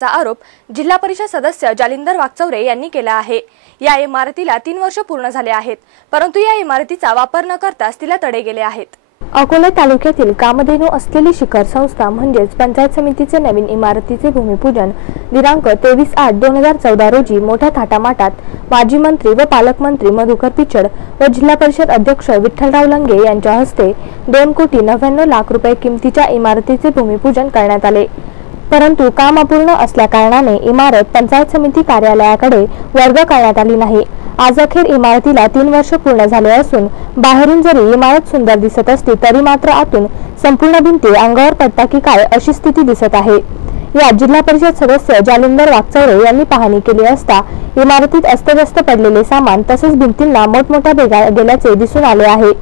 चा आरोप जिल्हा परिषद सदस्य जालिंदर वागचौरे यांनी केला आहे. या इमारतीला तीन वर्ष पूर्ण झाले आहेत परंतु या इमारतीचा वापर न करताच तिला तडे गेले आहेत. अकोला तालुक्यातील कामधेनू असलेली शिखर संस्था म्हणजेच पंचायत समितीचे नवीन इमारतीचे भूमिपूजन दिनांक तेवीस आठ दोन हजार चौदा रोजी मोठ्या थाटामाटात माजी मंत्री व पालकमंत्री मधुकर पिचड व जिल्हा परिषद अध्यक्ष विठ्ठलराव लंगे यांच्या हस्ते दोन कोटी नव्याण्णव लाख रुपये किमतीच्या इमारतीचे भूमिपूजन करण्यात आले. परंतु काम अपूर्ण असल्या कारणाने इमारत पंचायत समिती कार्यालयाकडे वर्ग करण्यात आली नाही. आज अखेर इमारतीला तीन वर्ष पूर्ण झाले असून बाहेरून जरी इमारत सुंदर दिसत असली तरी मात्र आतून संपूर्ण भिंती अंगावर पडता की काय अशी स्थिती दिसत आहे. यात जिल्हा परिषद सदस्य जालिंदर वागचौरे यांनी पाहणी केली असता इमारतीत अस्तव्यस्त पडलेले सामान तसेच भिंतींना मोठमोठ्या भेगा गेल्याचे दिसून आले आहे.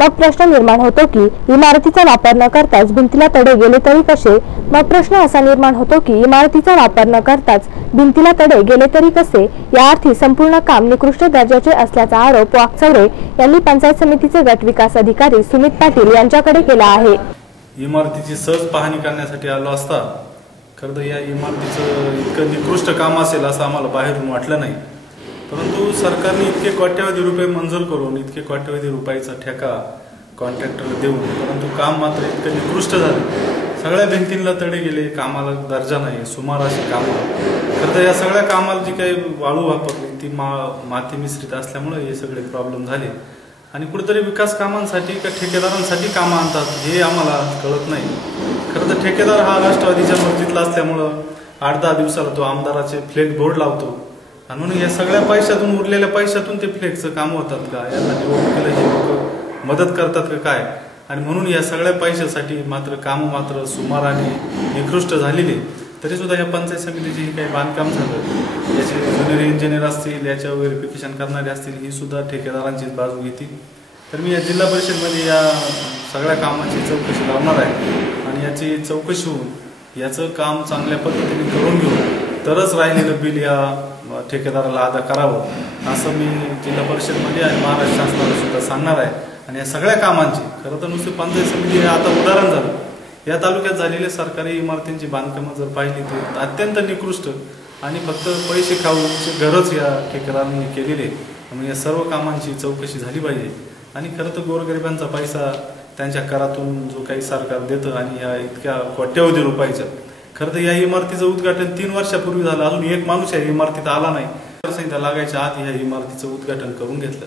मग प्रश्न निर्माण होतो की इमारतीचा वापर न करताच भिंतीला तडे गेले तरी कसे? मग प्रश्न असा निर्माण होतो की इमारतीचा वापर न करताच भिंतीला तडे गेले तरी कसे? या अर्थी संपूर्ण काम निकृष्ट दर्जाचे असल्याचा आरोप वाकचौरे यांनी पंचायत समितीचे गट विकास अधिकारी सुमित पाटील यांच्याकडे केला आहे. इमारतीची सहज पाहणी करण्यासाठी आलो असता खरं तर या इमारतीचं इतकं निकृष्ट काम असेल असं आम्हाला बाहेरून वाटलं नाही. परंतु सरकारने इतके कोट्यावधी रुपये मंजूर करून इतके कोट्यावधी रुपयाचा ठेका कॉन्ट्रॅक्टर देऊन परंतु काम मात्र इतकं निकृष्ट झालं. सगळ्या भिंतींना तडे गेले कामाला दर्जा नाही सुमार अशी कामं. खरं तर या सगळ्या कामाला जी काही वाळू वापरली ती मा माती मिश्रित असल्यामुळे हे सगळे प्रॉब्लेम झाले. आणि कुठेतरी विकास कामांसाठी का ठेकेदारांसाठी कामं आणतात हे आम्हाला कळत नाही. खरं तर ठेकेदार हा राष्ट्रवादीच्या मर्जीतला असल्यामुळं आठ दहा दिवसाला तो आमदाराचे फ्लेट बोर्ड लावतो. आणि म्हणून या सगळ्या पैशातून उरलेल्या पैशातून ते फ्लेक्सचं काम होतात का? यांना निवडणुकीला हे लोक मदत करतात का काय? आणि म्हणून या सगळ्या पैशासाठी मात्र कामं मात्र सुमाराने निकृष्ट झालेली तरी सुद्धा या पंचायत समितीचे हे काही बांधकाम झालं. याचे ज्युनियर इंजिनियर असतील याच्यावर व्हेरिफिकेशन करणारे असतील ही सुद्धा ठेकेदारांचीच बाजू घेतील. तर मी या जिल्हा परिषदमध्ये या सगळ्या कामाची चौकशी लावणार आहे. आणि याची चौकशी होऊन याचं काम चांगल्या पद्धतीने करून घेऊन तरच राहिलेलं बिल या ठेकेदाराला अदा करावं. असं मी जिल्हा परिषदमध्ये आणि महाराष्ट्र शासनाला सुद्धा सांगणार आहे. आणि या सगळ्या कामांची खरं तर नुसती पंचायत समिती आता उदाहरण झालं. या तालुक्यात झालेल्या सरकारी इमारतींची बांधकामं जर पाहिली तर अत्यंत निकृष्ट आणि फक्त पैसे खाऊची गरज या ठेकेदारांनी केलेली आहे. त्यामुळे या सर्व कामांची चौकशी झाली पाहिजे. आणि खरं तर गोरगरिबांचा पैसा त्यांच्या करातून जो काही सरकार देतं आणि या इतक्या कोट्यवधी रुपयाच्या खरं तर या इमारतीचं उद्घाटन तीन वर्षापूर्वी झालं. अजून एक माणूस या इमारतीत आला नाही. संहिता लागायच्या आत ह्या इमारतीचं उद्घाटन करून घेतलं.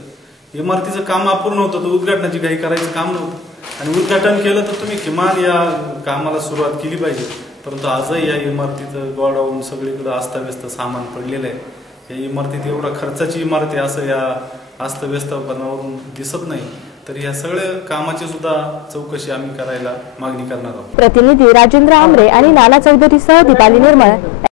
इमारतीचं काम अपूर्ण होतं तर उद्घाटनाची काही करायचं काम नव्हतं. आणि उद्घाटन केलं तर तुम्ही किमान या कामाला सुरुवात केली पाहिजे. परंतु आजही या इमारतीचं गोडावून सगळीकडं अस्ताव्यस्त सामान पडलेलं आहे. या इमारतीत एवढा खर्चाची इमारत आहे असं या अस्तव्यस्तपणावरून दिसत नाही. तर या सगळ्या कामाची सुद्धा चौकशी आम्ही करायला मागणी करणार आहोत. प्रतिनिधी राजेंद्र आमरे आणि नाना चौधरी सह दिपाली निर्मळ.